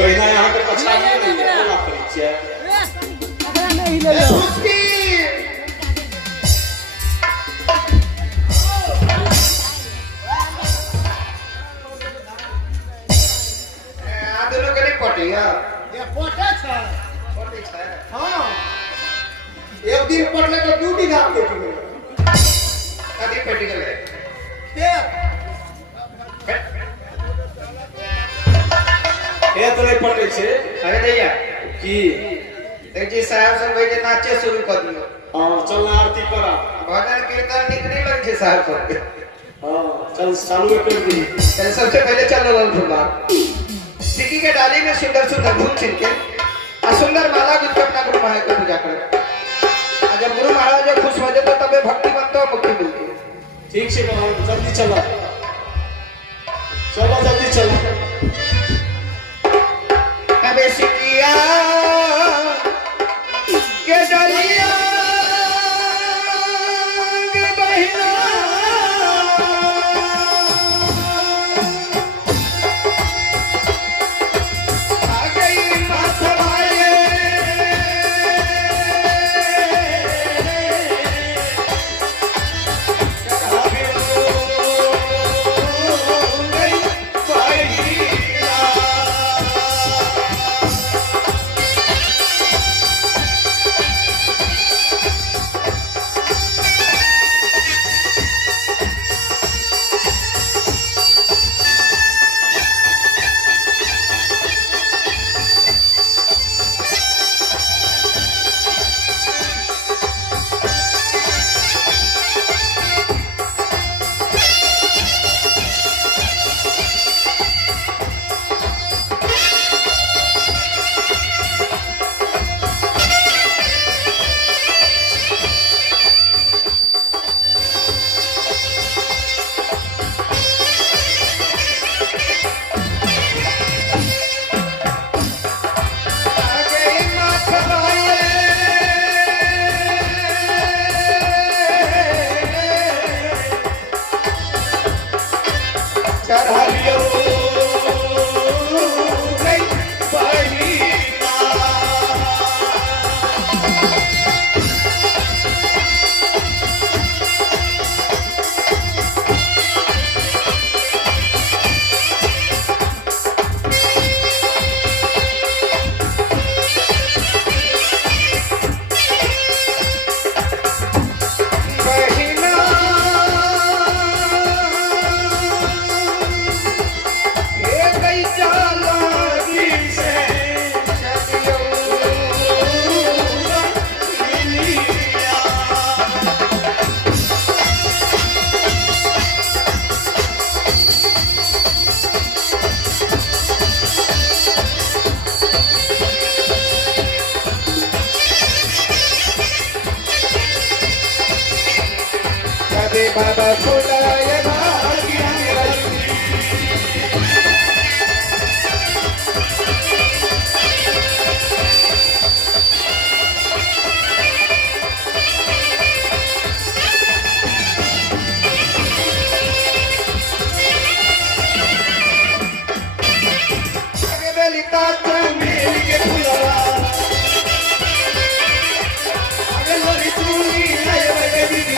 बहिणा यहाँ पे पछाड़ी नहीं है बोला परिचय अगला नहीं ले लो उसकी आदमी के नहीं पटिया ये पोटा छ पटी है हां एक दिन पढ़ने तो ड्यूटी ना पेटी में कभी पेटी गए के ये तो नहीं पटे छे अरे भैया की एक जी साहब सब भाई के नाचे शुरू कर दियो हां चल ना आरती करा भजन कीर्तन निकली लग छे साहब सब हां चल चालू कर दी पहले सबसे पहले चलो रोल फुलबार सिटी के डाली में सुंदर सुंदर फूल छिलके और सुंदर माला गुथ के अपना गुरु महाराज को पूजा करो जब गुरु महाराज जब खुश हो जाते तबे भक्ति बनता और मुक्ति मिलती है ठीक से बाबू जल्दी चलो चलो जल्दी चलो अबे सिटिया के डलिया के बहिना आ गई माथवाए बाबा खुदाए भाग्य आगे बेलिता चमेल के फुलवा आगे लोरी चूड़ी आए बड़े दीदी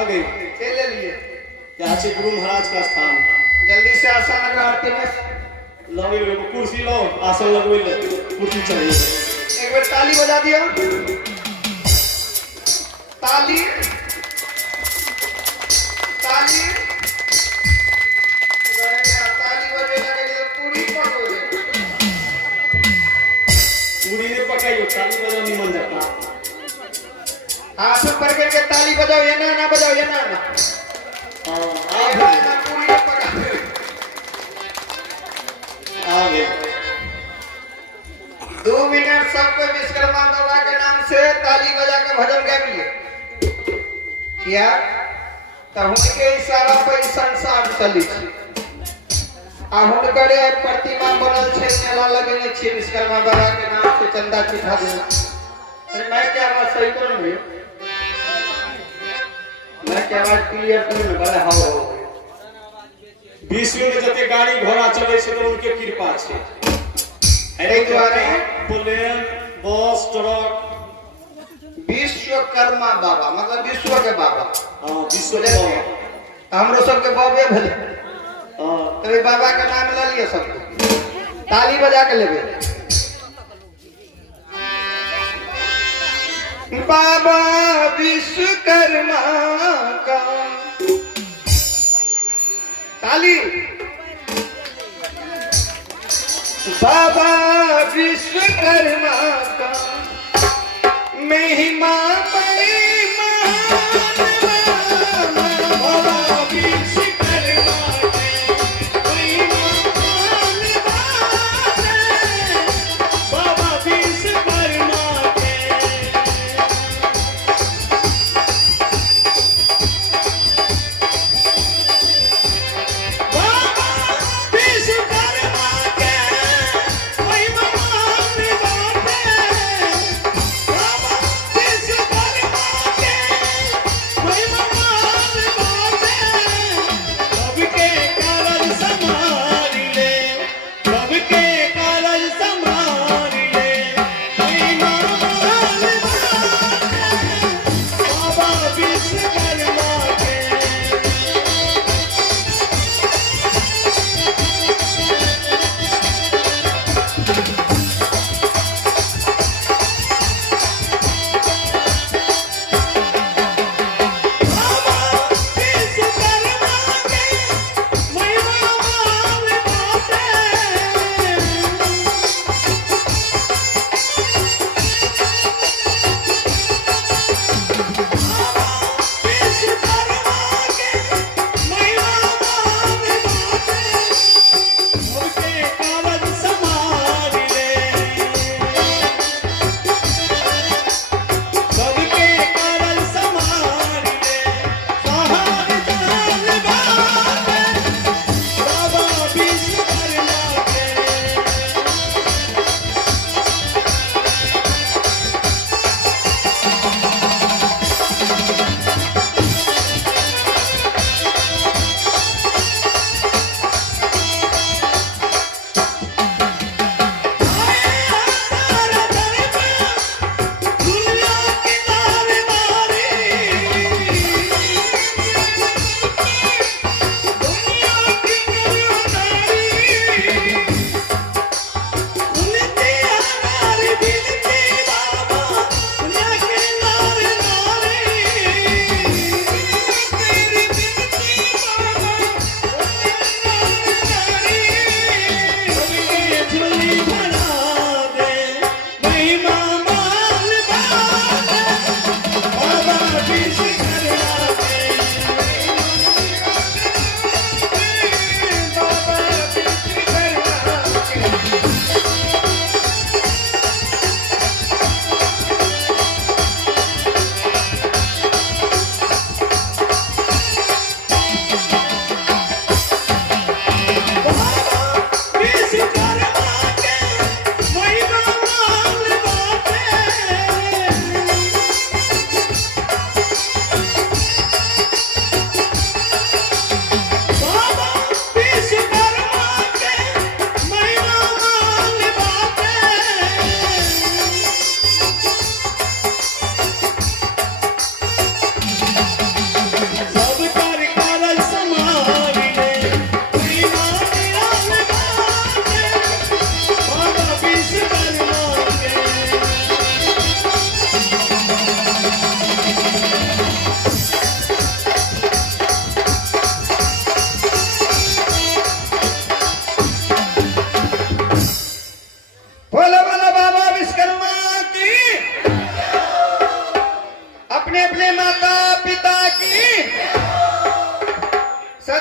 आ गई के ले लिए यहाँ से गुरु महाराज का स्थान जल्दी से आसन लगा आरती में लो ये कुर्सी लो आसन लगवे ले कुर्सी चाहिए एक बार ताली बजा दियो ताली ताली ताली बजे लगे तो पूरी पक हो जाए पूरी ने पकाई ताली बजा निमन जाता हाथ ऊपर करके ताली बजाओ ये ना बजाओ ये ना हाँ ना पूरी ने पका आ गए 2 मिनट सबको विश्वकर्मा बाबा के नाम से ताली बजा के भजन गा लिए क्या तो उनके इशारा पर संसार चली आ हुनकरे प्रतिमा बनल छै मेला लगेने छी विश्वकर्मा बाबा के नाम से चंदा चिठा दे अरे मैं क्या बात सही करूं मैं क्या बात क्लियर करूं बड़ा हो विश्व में जते गाड़ी घोड़ा चले से तो उनके कृपा से एहि द्वारे प्लेन बस ट्रक विश्वकर्मा बाबा मतलब विश्व के बाबा हाँ विश्व के बाबा हमरो सबके बाबे भेले हाँ तभी बाबा का नाम ले लिए सब ताली बजा के लेबे बाबा विश्वकर्मा का ताली बाबा विश्वकर्मा का महिमा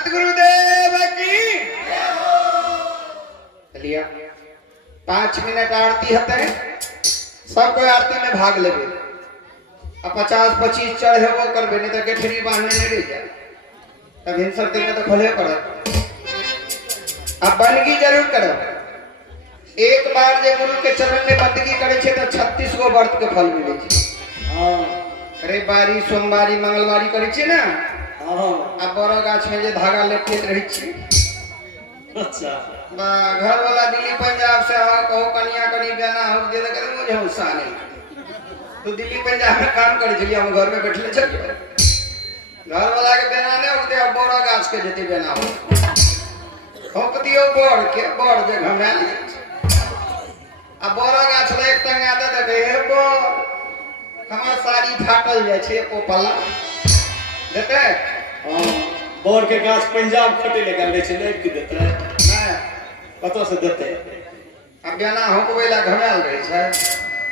सतगुरुदेव की चलिए 5 मिनट आरती होते हैं सब कोई आरती में भाग लेवे अब 50-25 चढ़े वो करबे नहीं तो गेठरी बांधने नहीं रह जाए तब हिंसक दिन में तो खोले पड़े अब बंदगी जरूर करो एक बार जे गुरु के चरण में बंदगी करे छे तो 36 गो व्रत के फल मिले छे हाँ रविवारी सोमवारी मंगलवारी करे छे ना हाँ अब बड़ो गाछ में जे धागा लटकेत रही छे अच्छा घर वाला दिल्ली पंजाब से हो कहो कनिया कनी बेना हो दे दे करे मुझे उत्साह नहीं तो दिल्ली पंजाब में काम करे छलिए हम घर में बैठले छलिए घर वाला के बेना ने उठते अब बड़ो गाछ के जति बेना हो ठोक दियो बड़ के बड़ जे घमे अब बड़ो गाछ ले एक टंगा दे दे हे बड़ हमर साड़ी फाटल जाय छे ओ पल्ला देते हाँ बोर के गाछ पंजाब खटे ले गल छे ले के देते नहीं कतो से देते अब बेना होकवेला घमेल रहे छे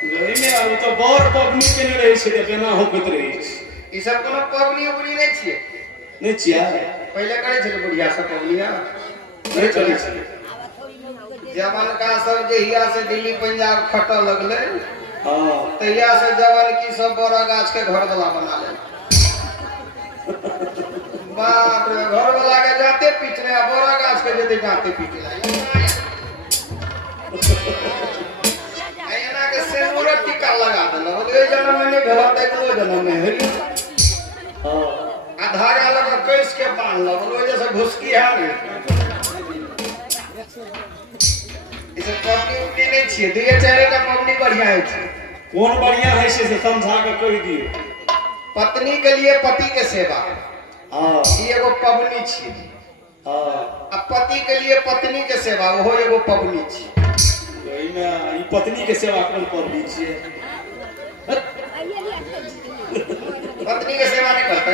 नहीं में अब तो बोर पबनी के नहीं रहे छे बेना होकत रहे छे ई सब कोनो पबनी उपरी नहीं छिए नहीं छिया पहले करे छे बुढ़िया सब पबनिया नहीं चले छे जवान का सब जहिया से दिल्ली पंजाब खट लगले हाँ तहिया से जवान की सब बड़ा गाछ के घर वाला बना ले बाप रे घर वाला के जाते पीटने आ बड़ा गाछ के जते जाते पीटले एना के सिंदूर टीका लगा देलो ओए जन्म में नहीं भेला त एगो जन्म में हेली हाँ आ धागा लगा कैस के बांध लो ओए जैसे घुसकी है नहीं इसे पबनी उपनी नहीं छिए दुए चारे का पबनी बढ़िया है छे कौन बढ़िया है से समझा के कह दिए पत्नी के लिए पति के सेवा हाँ ई एगो पबनी छिए हाँ अब पति के लिए पत्नी के सेवा ओहो एगो पबनी छिए ई पत्नी के सेवा कौन कर दी छिए पत्नी के सेवा नहीं करता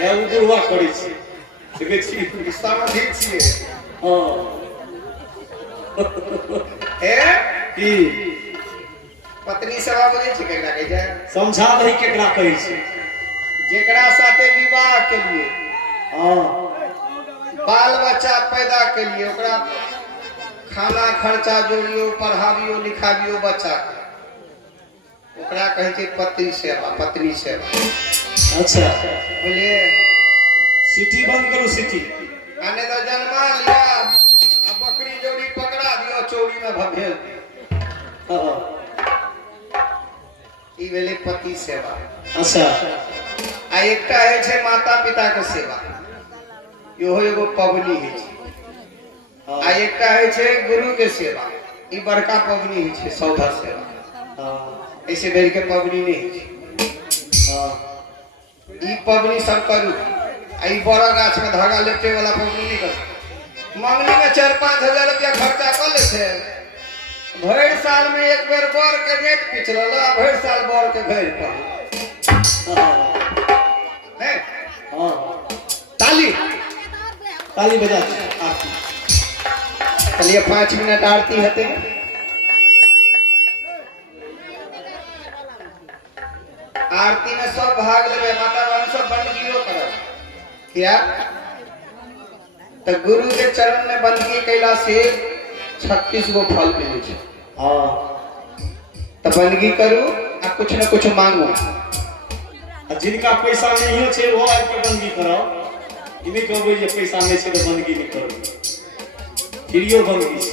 है वो बुढ़वा करे छी देखे छी समझी छिए हाँ ए की पत्नी सेवा बुझे छी केकरा कह जाय समझा दही केकरा कहै छी जेकरा साथे विवाह के लिए हाँ बाल बच्चा पैदा के लिए ओकरा खाना खर्चा जोड़ियो पढ़ाबियो लिखाबियो बच्चा के ओकरा कहे छै पत्नी सेवा अच्छा बोलिए सिटी बंद करो सिटी आने तो जन्मा लिया अब बकरी जोड़ी पकड़ा दियो चोरी में भेज दियो हाँ ई भेले पति सेवा अच्छा आ एकटा है छै माता पिता के सेवा इहो एगो पबनी है छै आ एकटा है छै गुरु के सेवा ई बड़का पबनी है छै सौधा सेवा हाँ ऐसे बेर के पबनी नहीं है हाँ ई पबनी सब करू आ ई बड़ा गाछ में धागा लपेटे वाला पबनी नहीं कर मंगनी में 4-5 हजार रुपया खर्चा कर ले छे भर साल में एक बेर बर के रेट पिछला भर साल बर के घर पर है हाँ ताली ताली बजा आरती चलिए 5 मिनट आरती होते आरती में सब भाग लेवे माता रानी सब बंदगियो करब क्या तो गुरु के चरण में बंदगी कैला से 36 गो फल मिले छे हाँ तो बंदगी करू आ कुछ न कुछ मांगो आ जिनका पैसा नहीं हो छे वो आके के बंदगी करो ई नहीं कहबे जे पैसा नहीं छे तो बंदगी नहीं करो फ्रीयो बंदगी छे